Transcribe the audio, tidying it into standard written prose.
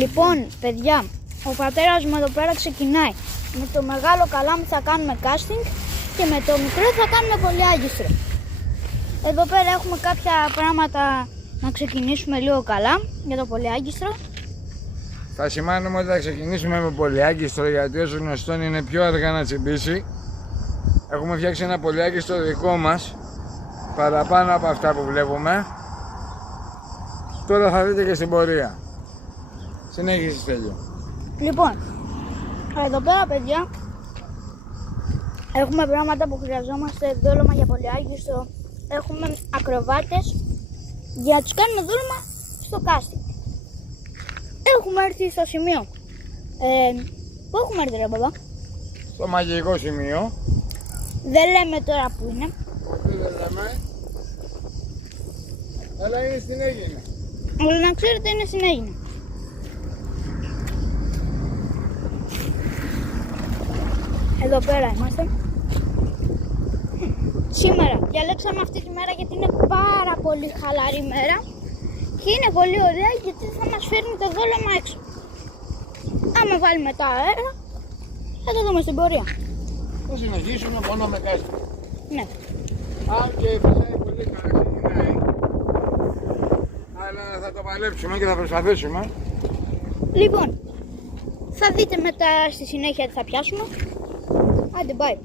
Λοιπόν, παιδιά, ο πατέρας μου εδώ πέρα ξεκινάει. Με το μεγάλο καλάμι θα κάνουμε casting και με το μικρό θα κάνουμε πολυάγιστρο. Εδώ πέρα έχουμε κάποια πράγματα να ξεκινήσουμε λίγο καλά για το πολυάγιστρο. Θα σημάνουμε ότι θα ξεκινήσουμε με πολυάγιστρο, γιατί όσο γνωστόν είναι πιο αργά να τσιμπήσει. Έχουμε φτιάξει ένα πολυάγιστρο δικό μας, παραπάνω από αυτά που βλέπουμε. Τώρα θα δείτε και στην πορεία. Συνέχισε, Στέλιο. Λοιπόν, εδώ πέρα, παιδιά, έχουμε πράγματα που χρειαζόμαστε, δόλωμα για πολυάγιστρο. Έχουμε ακροβάτες για να τους κάνουμε δόλωμα στο casting. Έχουμε έρθει στο σημείο. Πού έχουμε έρθει, ρε μπαμπά? Στο μαγικό σημείο. Δεν λέμε τώρα που είναι. Όχι, δεν λέμε. Αλλά είναι στην Αίγυπτο. Αλλά να ξέρετε, είναι στην Αίγυπτο. Εδώ πέρα είμαστε. Σήμερα διαλέξαμε αυτή τη μέρα γιατί είναι πάρα πολύ χαλαρή μέρα και είναι πολύ ωραία γιατί θα μας φέρνει το δόλωμα έξω. Άμα βάλουμε τα αέρα θα το δούμε στην πορεία. Θα συνεχίσουμε μόνο με κάτι. Ναι. Αν και φυσάει πολύ καλά, ξεκινάει. Αλλά θα το παλέψουμε και θα προσπαθήσουμε. Λοιπόν, θα δείτε μετά στη συνέχεια τι θα πιάσουμε. Άντε, bye.